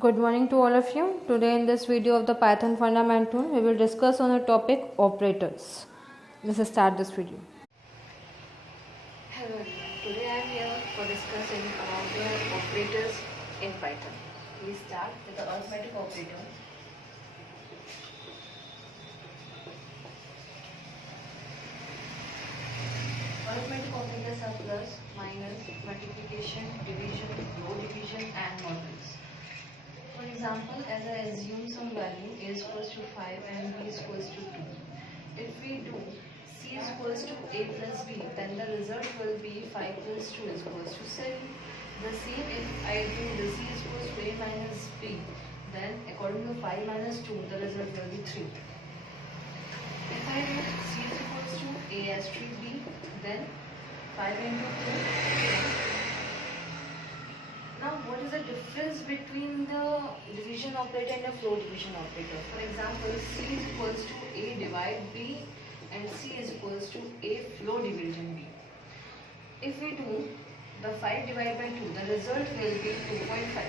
Good morning to all of you. Today in this video of the Python fundamental, we will discuss on the topic operators. Let's start this video. Hello everyone. Today I am here for discussing about the operators in Python. We start with the arithmetic operator. Arithmetic operators are plus, minus, multiplication, division, row division and modulus. For example, as I assume some value a is equals to 5 and b is equals to 2. If we do c is equals to a plus b, then the result will be 5 plus 2 is equals to 7. The same if I do the c is equals to a minus b, then according to 5 minus 2, the result will be 3. If I do c is equals to a asterisk b, then 5 into 2. Now, what is the difference between the division operator and the flow division operator? For example, c is equals to a divide b and c is equals to a flow division b. If we do the 5 divided by 2, the result will be 2.5.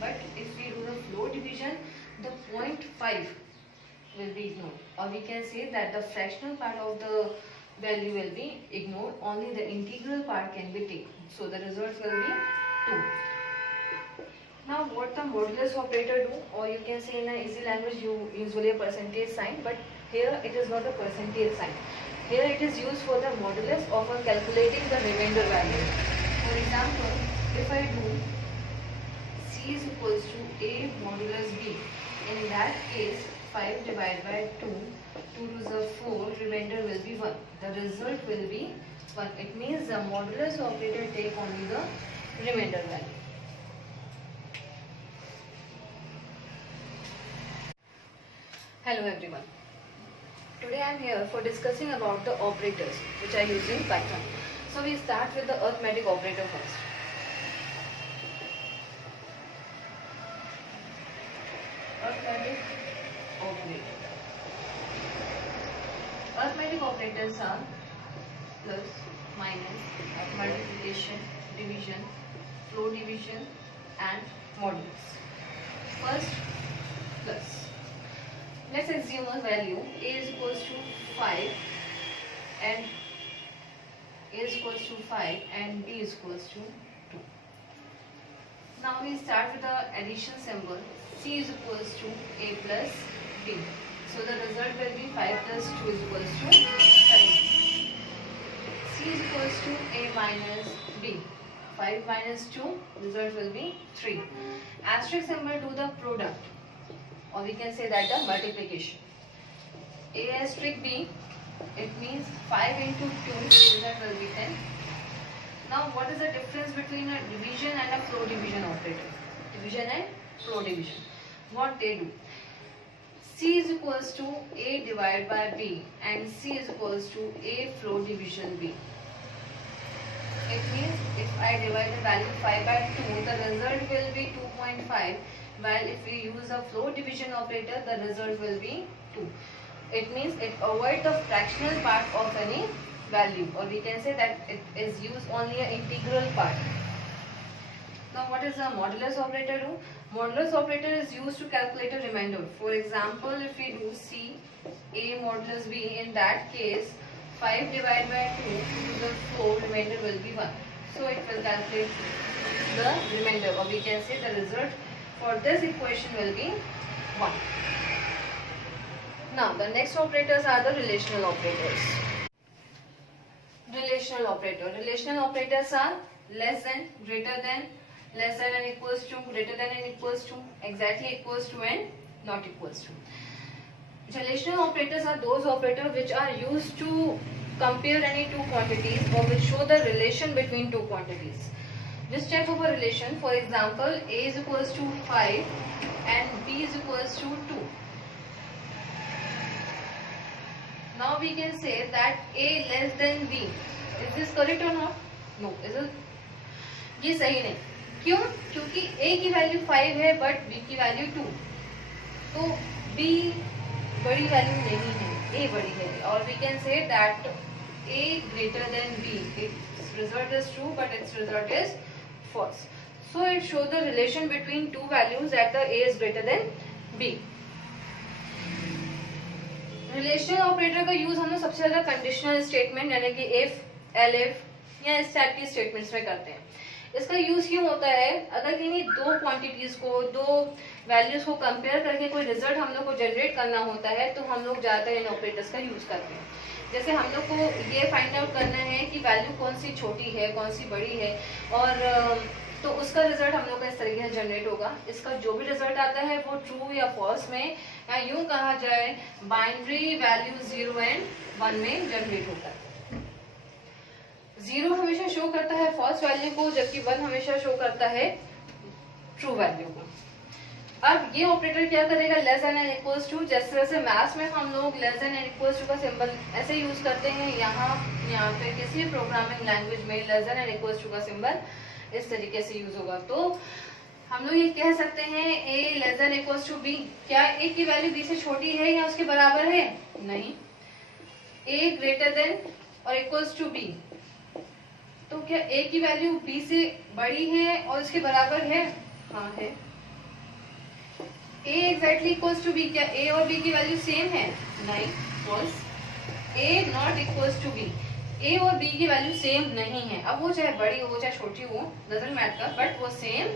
But if we do the flow division, the 0.5 will be ignored. Or we can say that the fractional part of the value will be ignored, only the integral part can be taken. So the result will be 2. Now what the modulus operator do, or you can say in an easy language usually a percentage sign, but here it is not a percentage sign. Here it is used for the modulus of calculating the remainder value. For example, if I do c is equals to a modulus b, in that case 5 divided by 2, 2 to the 4, remainder will be 1. The result will be 1. It means the modulus operator take only the remainder value. Hello everyone. Today I am here for discussing about the operators which are used in Python. So we start with the arithmetic operator first. Arithmetic operator. Arithmetic operators are plus, minus, multiplication, division, flow division and modulus. First, plus. Let's assume a value a is equals to 5 and b is equals to 2. Now we start with the addition symbol. C is equals to a plus b. So the result will be 5 plus 2 is equals to 7. C is equals to a minus b. 5 minus 2, result will be 3. Asterisk symbol to the product, or we can say that the multiplication. A asterisk b, it means 5 into 2, result will be 10. Now what is the difference between a division and a flow division operator? Division and flow division. What they do? C is equals to a divided by b and c is equals to a flow division b. It means if I divide the value 5 by 2, the result will be 2.5. While if we use a flow division operator, the result will be 2. It means it avoids the fractional part of any value, or we can say that it is used only an integral part. Now what is a modulus operator do? Modulus operator is used to calculate a remainder. For example, if we do c a modulus b, in that case 5 divided by 2 to the 4, remainder will be 1. So it will calculate the remainder, or we can say the result for this equation will be 1. Now the next operators are the relational operators. Relational operator. Relational operators are less than, greater than, less than and equals to, greater than and equals to, exactly equals to and not equals to. Relational operators are those operators which are used to compare any two quantities or which show the relation between two quantities. This type of a relation, for example, a is equals to 5 and b is equals to 2. Now we can say that a less than b. Is this correct or not? No. Is it? ये सही नहीं. क्यों? क्योंकि a की value 5 है but b की value 2. तो b बड़ी वैल्यू नहीं है, a बड़ी है. और we can say that a greater than b. Its result is true but its result is false. So it shows the relation between two values that the A is greater than B. Relation operator का use हम लोग सबसे ज्यादा conditional statement यानी कि if, elif या इस type की स्टेटमेंट्स में करते हैं। इसका यूज क्यों होता है? अगर किन्हीं दो क्वांटिटीज को, दो वैल्यूज को कंपेयर करके कोई रिजल्ट हम लोग को जनरेट करना होता है तो हम लोग ज्यादातर इन ऑपरेटर्स का यूज करते हैं। जैसे हम लोग को ये फाइंड आउट करना है कि वैल्यू कौन सी छोटी है, कौन सी बड़ी है, और तो उसका रिजल्ट हम लोग का इस तरीके से जनरेट होगा। इसका जो भी रिजल्ट आता है वो ट्रू या फॉल्स में, या यूं कहा जाए बाइनरी वैल्यू 0 एंड 1 में जनरेट होता है। 0 हमेशा शो करता है फॉल्स वैल्यू को, जबकि 1 हमेशा शो करता है ट्रू वैल्यू को। अब ये ऑपरेटर क्या करेगा? Less than and equals to. जैसे मैथ्स में हम लोग less than and equals to का सिंबल ऐसे यूज करते हैं, यहाँ पे किसी भी प्रोग्रामिंग लैंग्वेज में less than and equals to का सिंबल इस तरीके से यूज होगा। तो हम लोग ये कह सकते हैं a less than equals to b। क्या a की वैल्यू b से छोटी है या उसके बराबर है? नहीं। a ग्रेटर देन और इक्वल्स टू b, तो क्या a की वैल्यू b से बड़ी है और उसके बराबर है? हाँ है। a exactly equals to b, क्या a और b की वैल्यू सेम है? नहीं, false. a not equals to b, a और b की वैल्यू सेम नहीं है। अब वो चाहे बड़ी हो चाहे छोटी हो, डजंट मैटर, बट वो सेम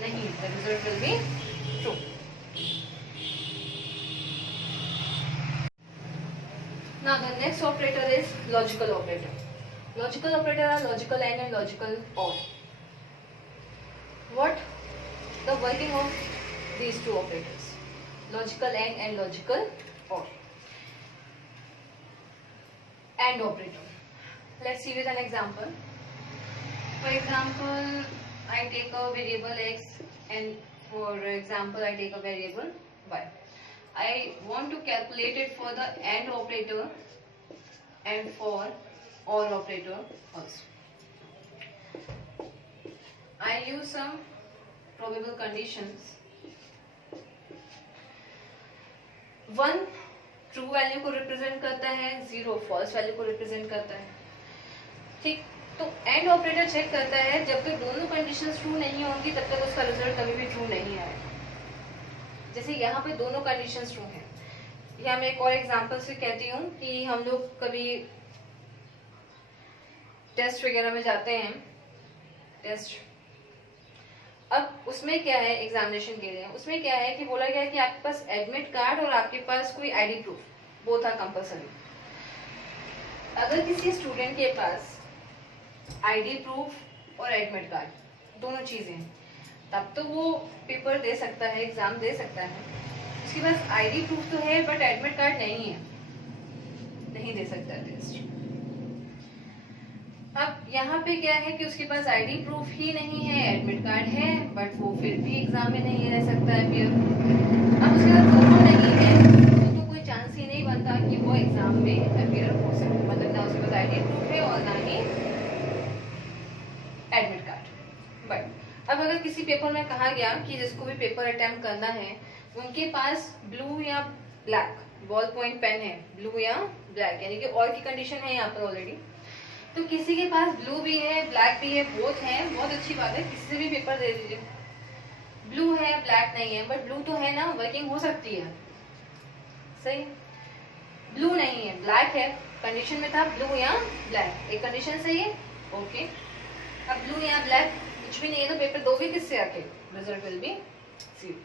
नहीं है। The result will be true. Now the next operator is logical operator. Logical operator are logical and and logical or. What the working of these two operators, logical and logical or. And operator, let's see with an example. For example, I take a variable x and for example I take a variable y. I want to calculate it for the and operator and for or operator also. I use some probable conditions. 1 true value को represent करता है, 0 false value को represent करता है। ठीक, तो and operator check करता है जब तक दोनों कंडीशंस ट्रू नहीं होंगी तब तक उसका रिजल्ट कभी भी ट्रू नहीं आएगा। जैसे यहाँ पे दोनों कंडीशंस ट्रू हैं। या मैं एक और एग्जांपल से कहती हूँ कि हम लोग कभी टेस्ट वगैरह में जाते हैं, टेस्ट, अब उसमें क्या है, एग्जामिनेशन के लिए उसमें क्या है कि बोला गया है कि आपके पास एडमिट कार्ड और आपके पास कोई ID proof, both are compulsory. अगर किसी स्टूडेंट के पास आईडी प्रूफ और एडमिट कार्ड दोनों चीजें हैं तब तो वो पेपर दे सकता है, एग्जाम दे सकता है। उसके पास आईडी प्रूफ तो है बट एडमिट कार्ड नहीं है, नहीं दे सकता टेस्ट। अब यहाँ पे क्या है कि उसके पास आईडी प्रूफ ही नहीं है, एडमिट कार्ड है, बट वो फिर भी एग्जाम में नहीं रह सकता है फिर। अब उसके पास दोनों नहीं है तो कोई चांस ही नहीं बनता कि वो एग्जाम में अपियर हो सके। मतलब ना उसके पास आईडी प्रूफ है और ना ही एडमिट कार्ड। बट अब अगर किसी पेपर में कहा गया कि जिसको भी पेपर अटेम्प्ट करना है उनके पास ब्लू या ब्लैक बॉल पॉइंट पेन है, ब्लू या ब्लैक, यानी कि और की कंडीशन है यहाँ पर ऑलरेडी। तो किसी के पास ब्लू भी है, ब्लैक भी है, बोथ है, बहुत अच्छी बात है, किसी से भी पेपर दे दीजिए। ब्लू है, ब्लैक नहीं है, बट ब्लू तो है ना, वर्किंग हो सकती है, सही। ब्लू नहीं है, ब्लैक है, कंडीशन में था ब्लू या ब्लैक, एक कंडीशन सही है, ओके। अब ब्लू या ब्लैक कुछ भी नहीं है तो पेपर दो भी किससे आके, रिजल्ट विल बी 0।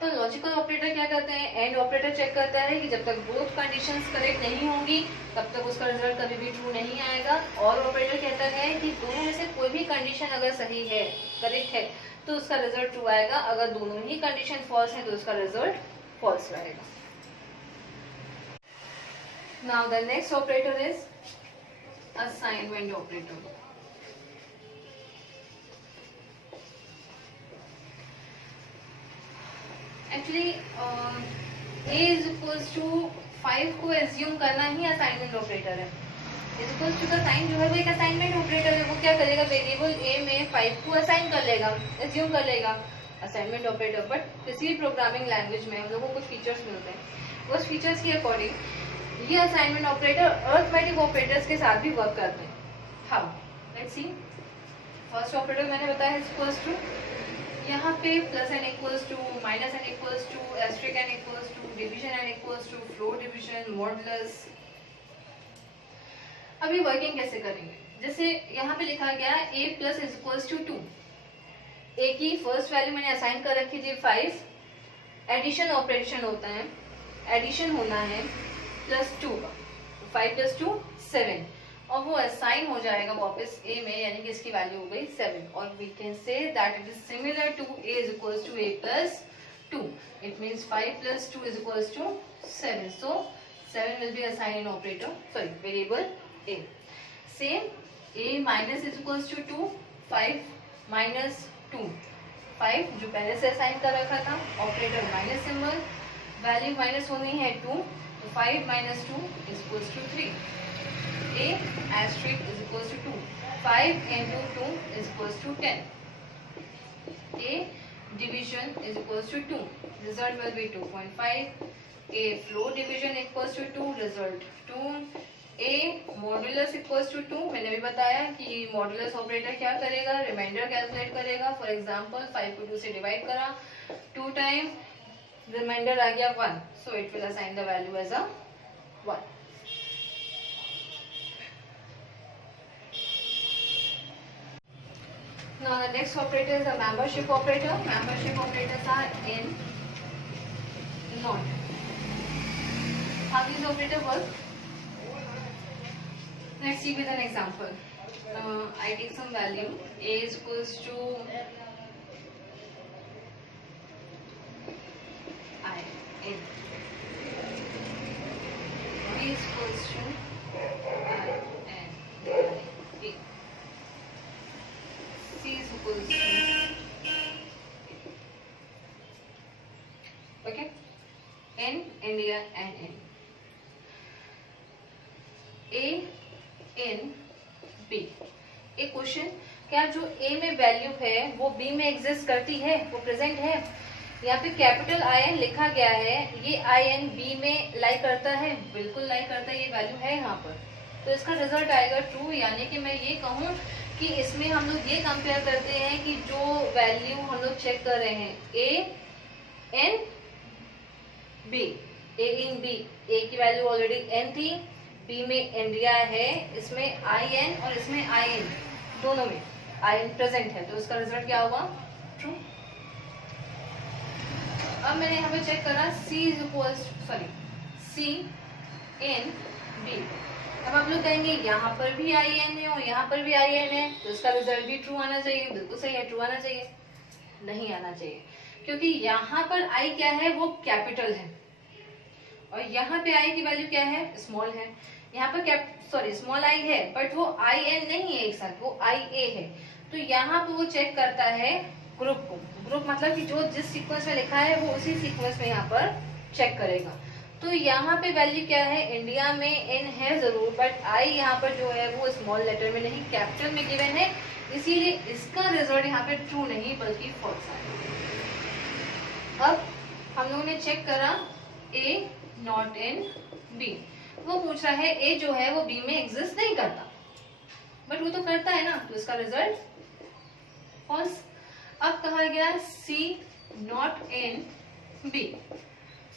तो लॉजिकल ऑपरेटर क्या करते हैं, एंड ऑपरेटर चेक करता है कि जब तक बोथ कंडीशंस करेक्ट नहीं होंगी तब तक उसका रिजल्ट कभी भी ट्रू नहीं आएगा। और ऑपरेटर कहता है कि दोनों में से कोई भी कंडीशन अगर सही है, करेक्ट है, तो उसका रिजल्ट ट्रू आएगा। अगर दोनों ही कंडीशन फॉल्स है तो उसका रिजल्ट फॉल्स रहेगा। Now the next operator is assignment operator. Actually a is equals to 5 को एज्यूम करना ही असाइनमेंट ऑपरेटर है। इज इक्वल्स टू का साइन जो है वो एक असाइनमेंट ऑपरेटर है। वो क्या करेगा, वेरिएबल a में 5 को असाइन कर लेगा, एज्यूम कर लेगा, असाइनमेंट ऑपरेटर। बट किसी भी प्रोग्रामिंग लैंग्वेज में हम लोगों को कुछ फीचर्स मिलते हैं, उस फीचर्स के अकॉर्डिंग ये असाइनमेंट ऑपरेटर अरिथमेटिक ऑपरेटर्स के साथ भी वर्क करते हैं। How, let's see. First operator मैंने बताया इक्वल्स टू, यहाँ पे plus and equals to, minus and equals to, asterisk and equals to, division and equals to, floor division, modulus. अभी वर्किंग कैसे करेंगे? जैसे यहाँ पे लिखा गया a plus is equals to 2, a की फर्स्ट वैल्यू मैंने असाइन कर रखी थी 5, एडिशन ऑपरेशन होता है, एडिशन होना है प्लस 2 का, 5 प्लस 2 7, और वो असाइन हो जाएगा वापस a में, यानी कि इसकी वैल्यू हो गई 7, और we can say that it is similar to a is equals to a plus 2, it means 5 plus 2 is equals to 7, so 7 will be assigned in operator, sorry, variable a. Same, a minus is equals to 2, 5 minus 2, 5 जो पहले से assign कर रखा था, operator minus symbol, value minus होनी है 2, तो 5 minus 2 is equals to 3. a asterisk is equals to 2, 5 into 2 is equals to 10. a division is equals to 2, result will be 2.5. a floor division equals to 2, result 2. a modulus equals to 2, मैंने भी बताया कि modulus operator क्या करेगा, reminder calculate करेगा। For example 5 को 2 से divide करा, 2 टाइम रिमाइंडर आ गया 1, so it will assign the value as a 1. Now the next operator is a membership operator. Membership operators are in, not. How these operators work? Let's see with an example. I take some value, a is equals to I, n, b is equals to I, n, a, c is equals to, okay, n, India and n. a in b, एक question, क्या जो ए में value है वो B में exist करती है, वो प्रेजेंट है? यहाँ पे कैपिटल आई एन लिखा गया है, ये आई एन बी में लाई करता है, बिल्कुल लाई करता है, ये वैल्यू है यहाँ पर, तो इसका रिजल्ट आएगा ट्रू। यानी कि मैं ये कहूँ कि इसमें हम लोग ये कंपेयर करते हैं कि जो वैल्यू हम लोग चेक कर रहे हैं A N B, A in B, ए की वैल्यू ऑलरेडी एन थी, बी में इंडिया है, इसमें आई एन और इसमें आई एन, दोनों में आई एन प्रेजेंट है, तो इसका रिजल्ट क्या होगा? ट्रू। अब मैंने यहाँ पे चेक करा C is equals, sorry, C in B। अब आप लोग कहेंगे यहाँ पर भी आई एन है और यहाँ पर भी आई एन है, तो इसका रिजल्ट भी ट्रू आना चाहिए। बिल्कुल सही है, ट्रू आना चाहिए। नहीं आना चाहिए, क्योंकि यहाँ पर आई क्या है, वो कैपिटल है, और यहाँ पे आई की वैल्यू क्या है, स्मॉल है। यहाँ पर स्मॉल आई है, बट वो आई एन नहीं है एक साथ, वो आई ए है। तो यहाँ पे वो चेक करता है ग्रुप को, ग्रुप मतलब कि जो जिस सीक्वेंस में लिखा है वो उसी सीक्वेंस में यहाँ पर चेक करेगा। तो यहाँ पे वैल्यू क्या है, इंडिया में एन है जरूर, बट आई यहाँ पर जो है वो स्मॉल लेटर में नहीं, कैपिटल में गिवन है, इसीलिए इसका रिजल्ट यहाँ पे ट्रू नहीं बल्कि फॉल्स है। अब हम लोगों ने चेक करा ए नॉट इन बी, वो पूछ रहा है ए जो है वो बी में एग्जिस्ट नहीं करता, बट वो तो करता है ना, तो इसका रिजल्ट फॉल्स। अब कहा गया सी नॉट इन बी,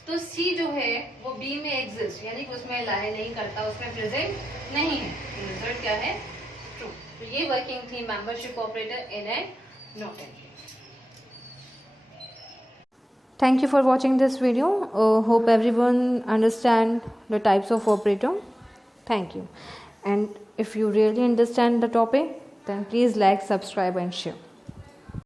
तो सी जो है वो बी में एग्जिस्ट, यानी कि उसमें लाई नहीं करता, उसमें प्रेजेंट नहीं है, तो रिजल्ट क्या है, ट्रू। तो ये वर्किंग थी membership operator in and not in. Thank you for watching this video. Hope everyone understand the types of operator. Thank you. And if you really understand the topic, then please like, subscribe and share.